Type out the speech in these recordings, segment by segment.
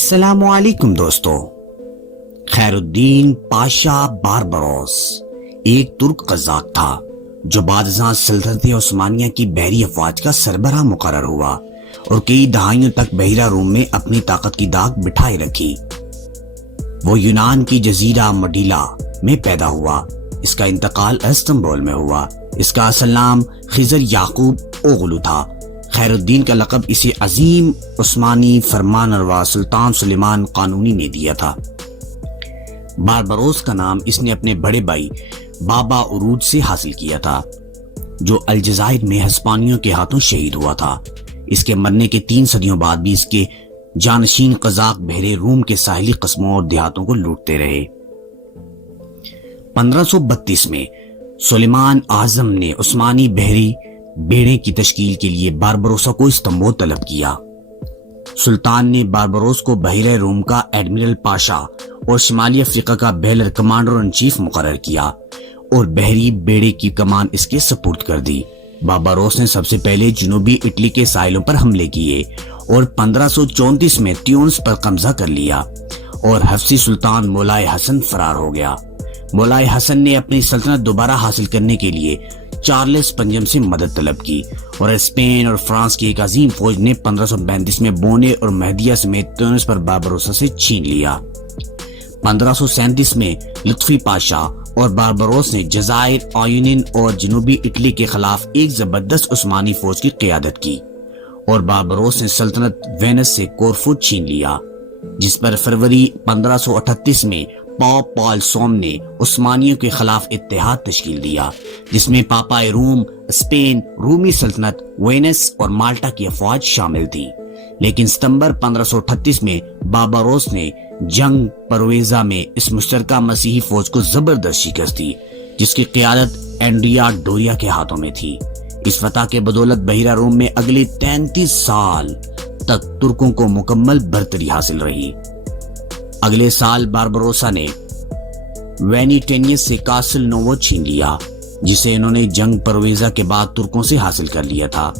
السلام علیکم دوستو۔ خیر الدین پاشا باربروس ایک ترک قزاق تھا جو بعد ازاں سلطنت عثمانیہ کی بحری افواج کا سربراہ مقرر ہوا اور کئی دہائیوں تک بحیرہ روم میں اپنی طاقت کی داغ بٹھائے رکھی۔ وہ یونان کی جزیرہ مڈیلا میں پیدا ہوا۔ اس کا انتقال استنبول میں ہوا۔ اس کا اصل نام خضر یعقوب اوغلو تھا۔ خیر الدین کا لقب اسے عظیم عثمانی فرمانروا سلطان سلیمان قانونی نے دیا تھا۔ باربروس کا نام اس نے اپنے بڑے بھائی بابا عروج سے حاصل کیا تھا جو الجزائر میں ہسپانیوں کے ہاتھوں شہید ہوا تھا۔ اس کے مرنے کے 3 صدیوں بعد بھی اس کے جانشین قزاق بحیرہ روم کے ساحلی قصبوں اور دیہاتوں کو لوٹتے رہے۔ 1532 میں سلیمان اعظم نے عثمانی بحری بیڑے کی تشکیل کے لیے باربروسا کو استنبول طلب کیا۔ سلطان نے باربروس کو بحیرہ روم کا ایڈمرل پاشا اور شمالی افریقہ کا بیلر کمانڈر ان چیف مقرر کیا اور بحری بیڑے کی کمان اس کے سپرد کر دی۔ باربروس نے سب سے پہلے جنوبی اٹلی کے ساحلوں پر حملے کیے اور 1534 میں تیونس پر قبضہ کر لیا اور حفصی سلطان مولائی حسن فرار ہو گیا۔ مولائی حسن نے اپنی سلطنت دوبارہ حاصل کرنے کے لیے چارلس پنجم سے مدد طلب کی اور اسپین اور فرانس کی ایک عظیم فوج نے 1535 میں بونے اور مہدیہ سمیت تیونس پر باربروسا سے چھین لیا۔ 1537 میں لطفی پاشا اور باربروس نے جزائر، آیونین اور جنوبی اٹلی کے خلاف ایک زبردست عثمانی فوج کی قیادت کی اور باربروس نے سلطنت وینس سے کورفو چھین لیا، جس پر فروری 1538 میں پاپ پال سوم نے عثمانیوں کے خلاف اتحاد تشکیل دیا جس میں پاپائے روم، اسپین، رومی سلطنت، وینس اور مالٹا کی افواج شامل تھی۔ لیکن ستمبر 1538 میں باربروس نے جنگ پرویزا میں اس مشترکہ مسیحی فوج کو زبردست شکست دی جس کی قیادت اینڈریا ڈوریا کے ہاتھوں میں تھی۔ اس فتح کے بدولت بحیرہ روم میں اگلے 33 سال تک ترکوں کو مکمل برتری حاصل رہی۔ اگلے سال باربروسا نے وینیٹینیس سے کاسل نوو چھین لیا جسے انہوں نے جنگ پرویزا کے بعد ترکوں سے حاصل کر لیا تھا۔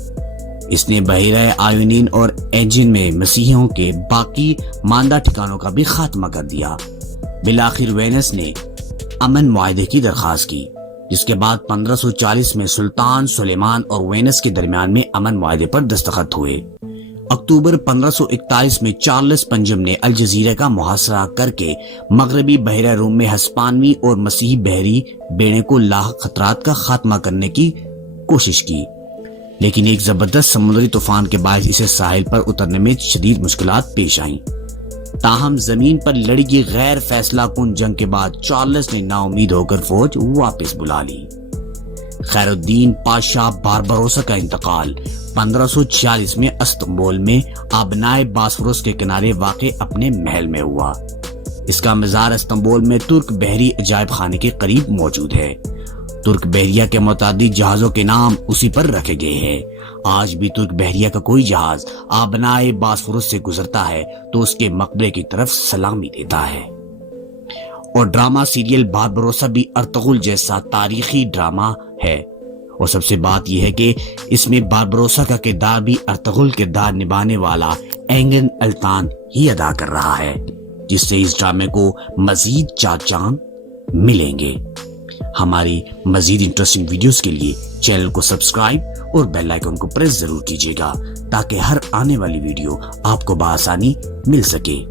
اس نے بحیرہ آیونین اور ایجین میں مسیحیوں کے باقی ماندہ ٹھکانوں کا بھی خاتمہ کر دیا۔ بالآخر وینس نے امن معاہدے کی درخواست کی جس کے بعد 1540 میں سلطان سلیمان اور وینس کے درمیان میں امن معاہدے پر دستخط ہوئے۔ اکتوبر 1541 میں چارلس پنجم نے الجزیرہ کا محاصرہ کر کے مغربی بحیرہ روم میں ہسپانوی اور مسیحی بحری بیڑے کو لاحق خطرات کا خاتمہ کرنے کی کوشش کی، لیکن ایک زبردست سمندری طوفان کے باعث اسے ساحل پر اترنے میں شدید مشکلات پیش آئیں۔ تاہم زمین پر لڑی گئی غیر فیصلہ کن جنگ کے بعد چارلس نے نا امید ہو کر فوج واپس بلا لی۔ خیر الدین پاشا باربروسا کا انتقال 1546 میں استنبول میں آبنائے باسفورس کے کنارے واقع اپنے محل میں ہوا۔ اس کا مزار استنبول میں ترک بحری عجائب خانے کے قریب موجود ہے۔ ترک بحریہ کے متعدد جہازوں کے نام اسی پر رکھے گئے ہیں۔ آج بھی ترک بحریہ کا کوئی جہاز آبنائے باسفورس سے گزرتا ہے تو اس کے مقبرے کی طرف سلامی دیتا ہے۔ اور ڈرامہ سیریل باربروسا بھی ارطغرل جیسا تاریخی ڈرامہ ہے، اور سب سے بات یہ ہے کہ اس میں باربروسا کا کردار بھی ارطغرل کردار نبھانے والا اینگن التان ہی ادا کر رہا ہے، جس سے اس ڈرامے کو مزید 4 چاند ملیں گے۔ ہماری مزید انٹرسٹنگ ویڈیوز کے لیے چینل کو سبسکرائب اور بیل آئیکن کو پریس ضرور کیجیے گا تاکہ ہر آنے والی ویڈیو آپ کو بآسانی مل سکے۔